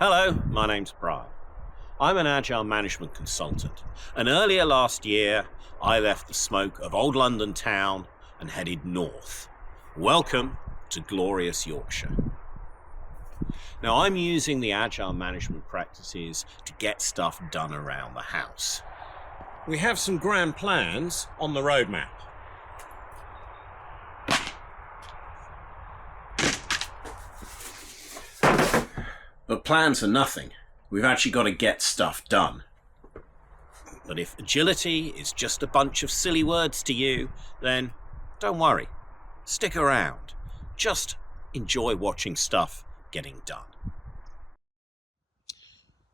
Hello, my name's Brian. I'm an Agile management consultant, and earlier last year I left the smoke of old London town and headed north. Welcome to glorious Yorkshire. Now I'm using the Agile management practices to get stuff done around the house. We have some grand plans on the roadmap. But plans are nothing. We've actually got to get stuff done. But if agility is just a bunch of silly words to you, then don't worry. Stick around. Just enjoy watching stuff getting done.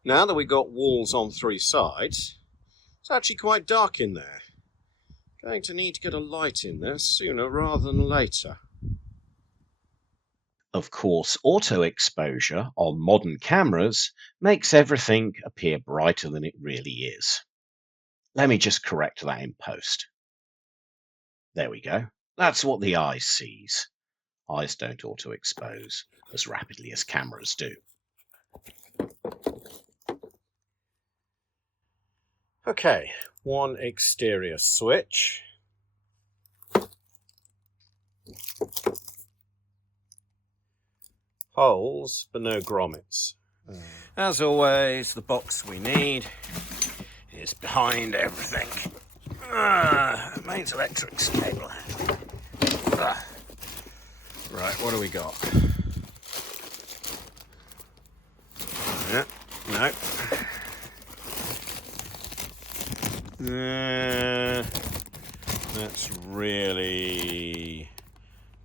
Now that we've got walls on three sides, it's actually quite dark in there. Going to need to get a light in there sooner rather than later. Of course, auto exposure on modern cameras makes everything appear brighter than it really is. Let me just correct that in post. There we go. That's what the eye sees. Eyes don't auto expose as rapidly as cameras do. Okay, one exterior switch. Holes, but no grommets. As always, the box we need is behind everything. Mains electrics cable. Right, what do we got? Yeah, no. That's really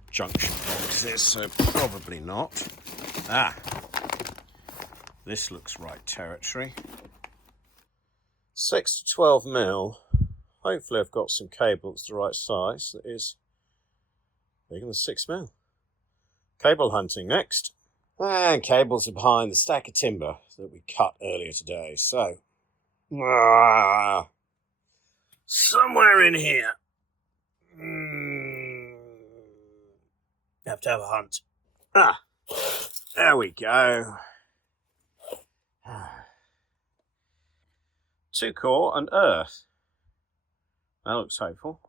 junction boxes, so probably not. This looks right territory. 6 to 12 mil. Hopefully I've got some cable that's the right size that is bigger than 6 mil. Cable hunting next. And cables are behind the stack of timber that we cut earlier today, so somewhere in here. Have to have a hunt. There we go. 2 core and earth. That looks hopeful.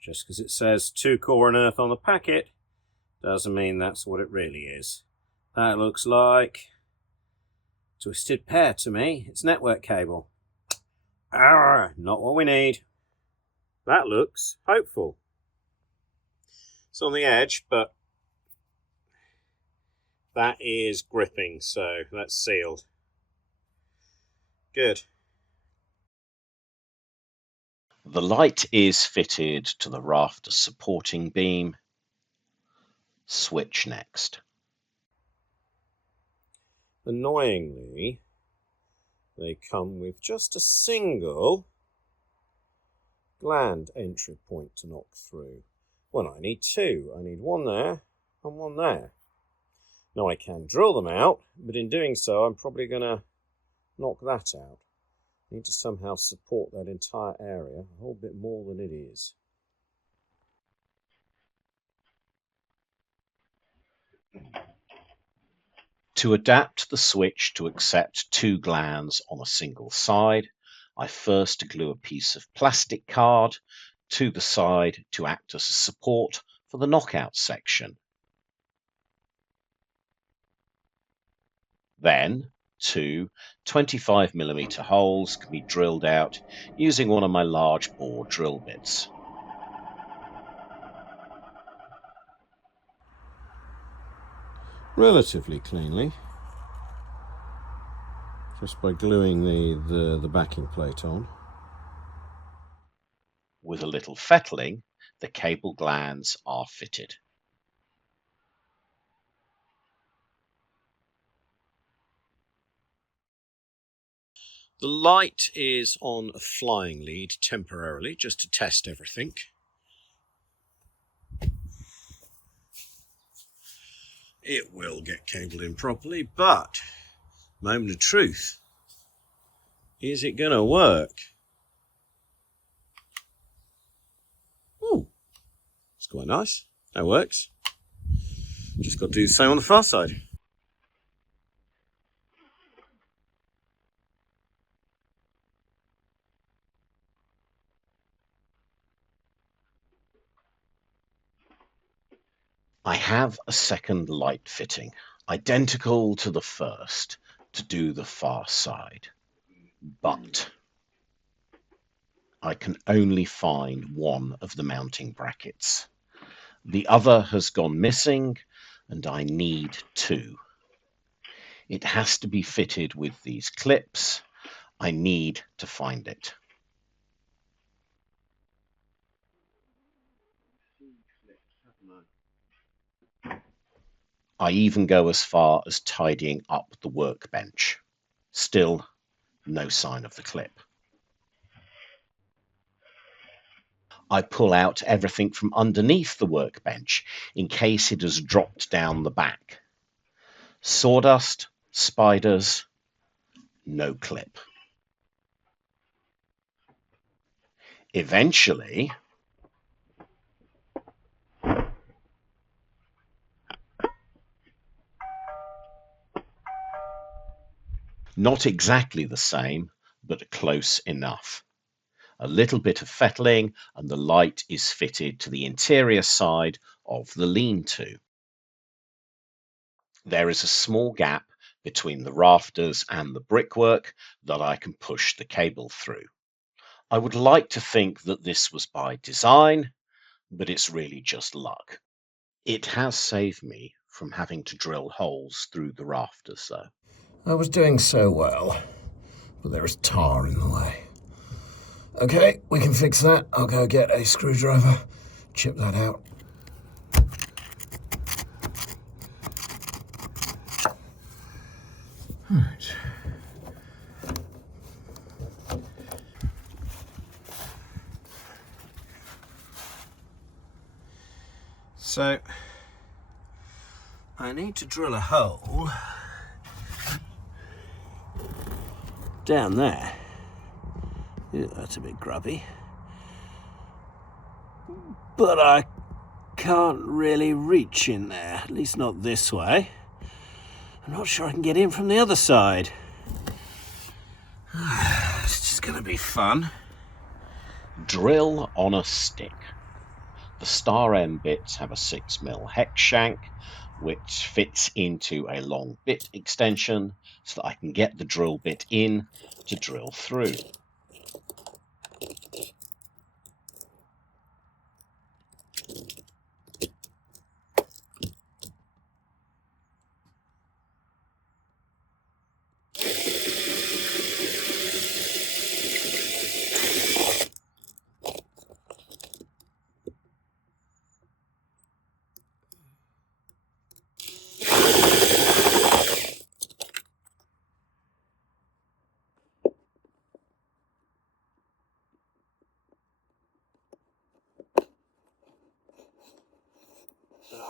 Just because it says 2 core and earth on the packet doesn't mean that's what it really is. That looks like twisted pair to me. It's network cable. Not what we need. That looks hopeful. It's on the edge, but that is gripping, so that's sealed. Good. The light is fitted to the rafter supporting beam. Switch next. Annoyingly, they come with just a single gland entry point to knock through. Well, I need 2. I need one there and one there. Now I can drill them out, but in doing so I'm probably going to knock that out. I need to somehow support that entire area a whole bit more than it is. To adapt the switch to accept 2 glands on a single side, I first glue a piece of plastic card to the side to act as a support for the knockout section. Then 2 25mm holes can be drilled out using one of my large bore drill bits. Relatively cleanly, just by gluing the backing plate on. With a little fettling, the cable glands are fitted. The light is on a flying lead temporarily, just to test everything. It will get cabled in properly, but moment of truth. Is it going to work? Oh, it's quite nice. That works. Just got to do the same on the far side. I have a second light fitting, identical to the first, to do the far side, but I can only find one of the mounting brackets. The other has gone missing, and I need two. It has to be fitted with these clips. I need to find it. I even go as far as tidying up the workbench. Still, no sign of the clip. I pull out everything from underneath the workbench in case it has dropped down the back. Sawdust, spiders, no clip. Eventually, not exactly the same, but close enough. A little bit of fettling and the light is fitted to the interior side of the lean-to. There is a small gap between the rafters and the brickwork that I can push the cable through. I would like to think that this was by design, but it's really just luck. It has saved me from having to drill holes through the rafters, though. I was doing so well, but there is tar in the way. Okay, we can fix that. I'll go get a screwdriver, chip that out. Right. So, I need to drill a hole down there. Yeah, that's a bit grubby. But I can't really reach in there, at least not this way. I'm not sure I can get in from the other side. It's just gonna be fun. Drill on a stick. The star end bits have a 6mm hex shank, which fits into a long bit extension so that I can get the drill bit in to drill through.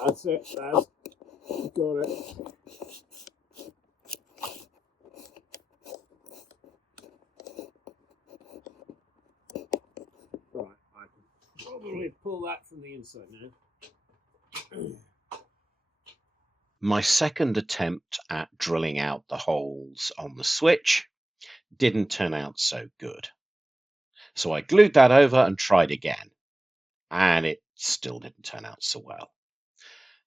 That's it, Dad. Got it. Right, I can probably pull that from the inside now. My second attempt at drilling out the holes on the switch didn't turn out so good. So I glued that over and tried again, and it still didn't turn out so well.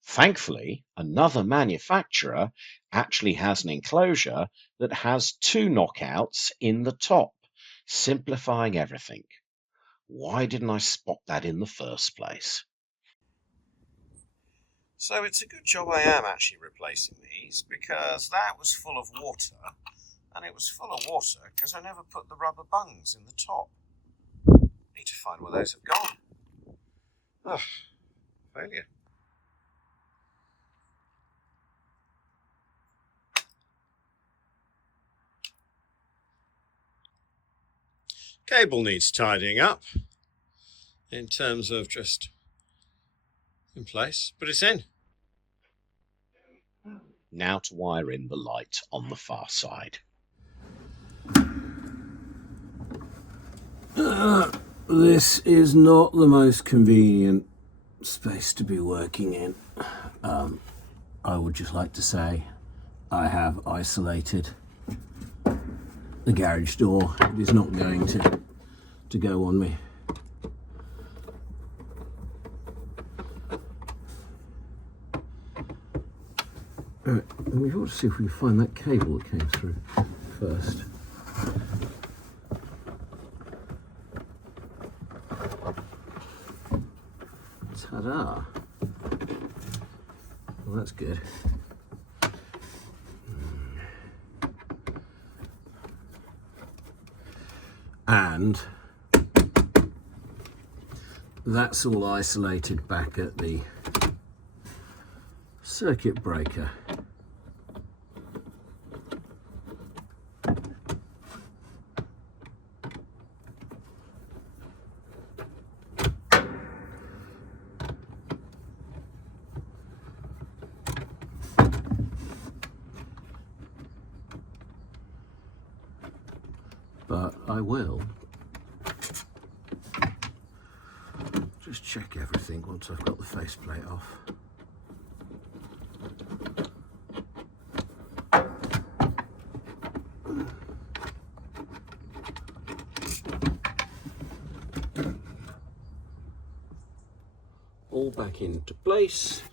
Thankfully, another manufacturer actually has an enclosure that has two knockouts in the top, simplifying everything. Why didn't I spot that in the first place? So it's a good job I am actually replacing these, because that was full of water, and it was full of water because I never put the rubber bungs in the top. Need to find where those have gone. Ugh, failure. Cable needs tidying up in terms of just in place, but it's in. Now to wire in the light on the far side. This is not the most convenient space to be working in. I would just like to say I have isolated the garage door. It is not going to go on me. we ought to see if we can find that cable that came through first. Ta-da! Well, that's good. And that's all isolated back at the circuit breaker. But I will just check everything once I've got the faceplate off. All back into place,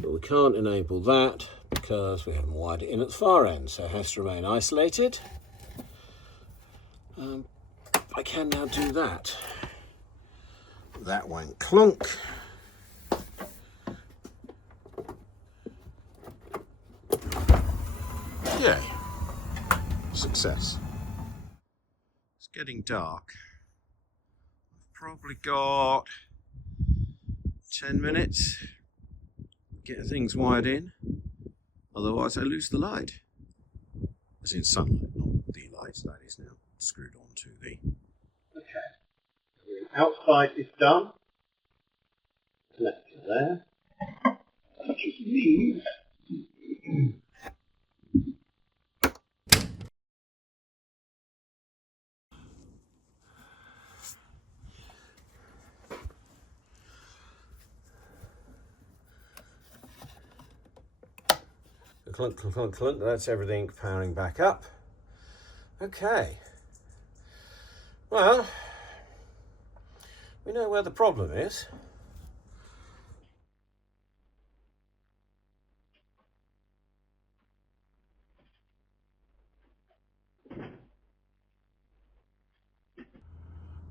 but we can't enable that because we haven't wired it in at the far end, so it has to remain isolated. I can now do that. That won't clunk. Yay. Success. It's getting dark. I've probably got 10 minutes getting things wired in. Otherwise I lose the light. As in sunlight, not the light. That is now screwed onto the... Okay. Outside is done. Left it there. That just means... Clunk, clunk, clunk, clunk. That's everything powering back up. Okay. Well, we know where the problem is.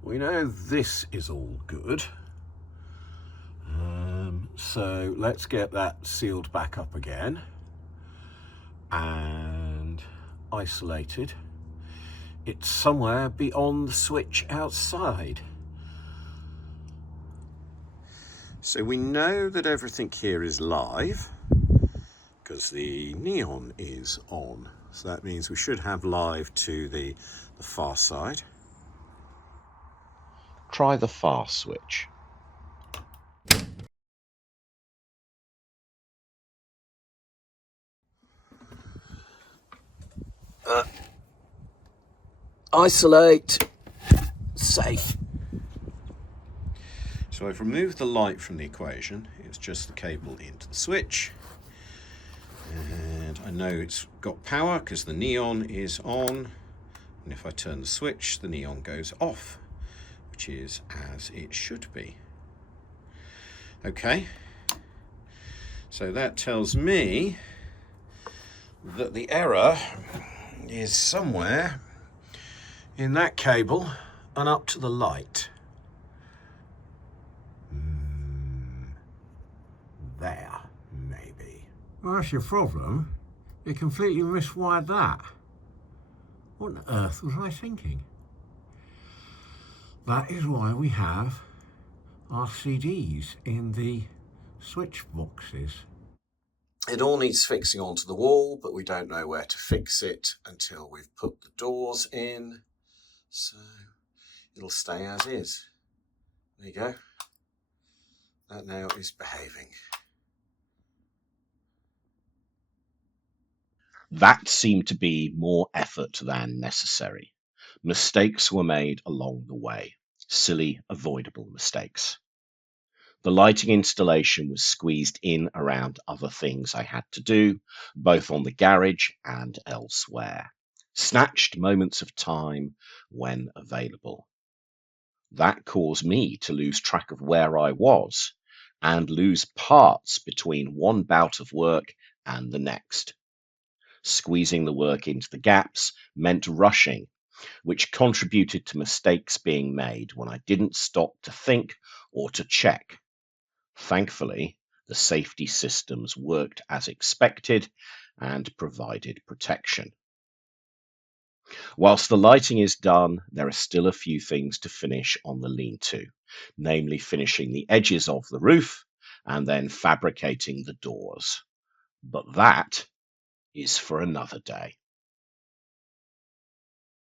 We know this is all good. So let's get that sealed back up again and isolated. It's somewhere beyond the switch outside. So we know that everything here is live because the neon is on. So that means we should have live to the far side. Try the far switch. Isolate. Safe. So I've removed the light from the equation. It's just the cable into the switch. And I know it's got power because the neon is on. And if I turn the switch, the neon goes off, which is as it should be. Okay. So that tells me that the error is somewhere in that cable and up to the light. There, maybe. Well, that's your problem. You completely miswired that. What on earth was I thinking? That is why we have our CDs in the switch boxes. It all needs fixing onto the wall, but we don't know where to fix it until we've put the doors in. So it'll stay as is. There you go. That now is behaving. That seemed to be more effort than necessary. Mistakes were made along the way. Silly, avoidable mistakes. The lighting installation was squeezed in around other things I had to do, both on the garage and elsewhere. Snatched moments of time when available. That caused me to lose track of where I was and lose parts between one bout of work and the next. Squeezing the work into the gaps meant rushing, which contributed to mistakes being made when I didn't stop to think or to check. Thankfully, the safety systems worked as expected and provided protection. Whilst the lighting is done, there are still a few things to finish on the lean-to, namely finishing the edges of the roof and then fabricating the doors. But that is for another day.